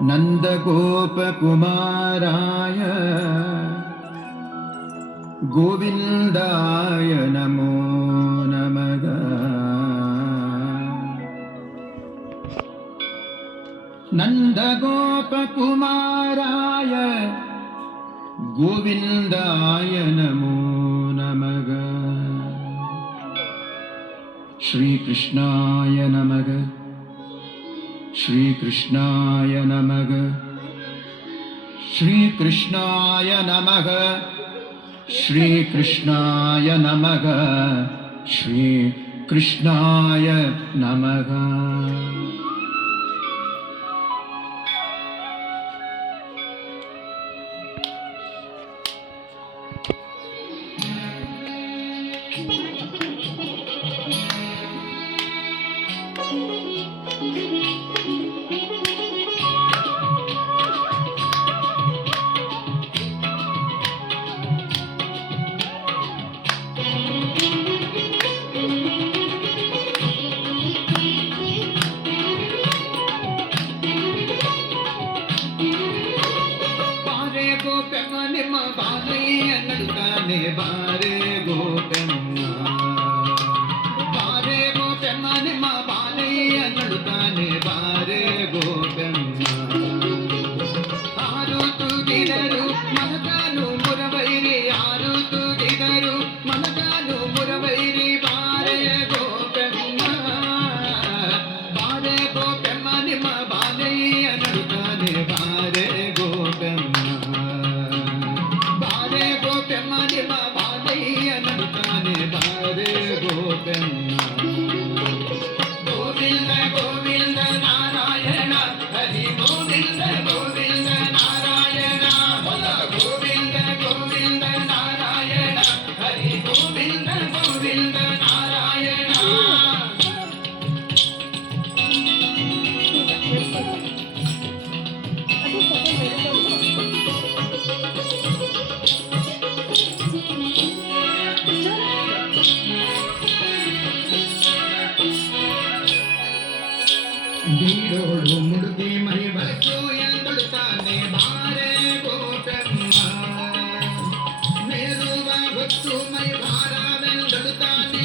नन्दगोपकुमाराय गोविन्दाय नमो नमः। नन्दगोपकुमाराय गोविन्दाय नमो नमः। श्रीकृष्णाय नमः, श्रीकृष्णाय नमः, श्रीकृष्णाय नमः, श्रीकृष्णाय नमः, श्रीकृष्णाय नमः। ಬಾರೆ ಗೋಪೆಮ್ಮ, ಬಾರೆ ಗೋಪೆಮ್ಮ ನಿಮ್ಮ ಬಾಲಯ್ಯ ನಡುತ್ತಾನೆ ಬಾರೆ ಗೋಪೆಮ್ಮ. ಆರು ತೂಗಿದರು ಮನಗಾನು ಮುರವೈರಿ, ಆರು ತೂಗಿದರು ಮನಗಾನು ಮುರವೈರಿ ಬಾರೆ ಗೋಪೆಮ್ಮ, ಬಾರೆ ಗೋಪೆಮ್ಮ ನಿಮ್ಮ ಬಾಲಯ್ಯ ನಡುತ್ತಾನೆ ಬಾರೆ ಗೋಪೆಮ್ಮ. ನಿಮ್ಮ ಬಾಲಯ್ಯ ನಡುತ್ತಾನೆ ಬಾರೆ ಗೋಪೆಮ್ಮ. ಗೋವಿಂದ ಗೋವಿಂದ ನಾರಾಯಣ ಹರಿ ಗೋವಿಂದ ಗೋವಿಂದ ನಾರಾಯಣ, ಗೋವಿಂದ ಗೋವಿಂದ ನಾರಾಯಣ ಹರಿ ಗೋವಿಂದ ಗೋವಿಂದ ನಾರಾಯಣ. ಬೀಡೋಳು ಮುಡುಗಿ ಮೈ ಬರಸು ಎಂದುತ್ತಾನೆ ಬಾರೆ ಗೋಪೆಮ್ಮ. ಮೇರುವ ಹೊತ್ತು ಮೈ ಭಾರವೆಂದುತ್ತಾನೆ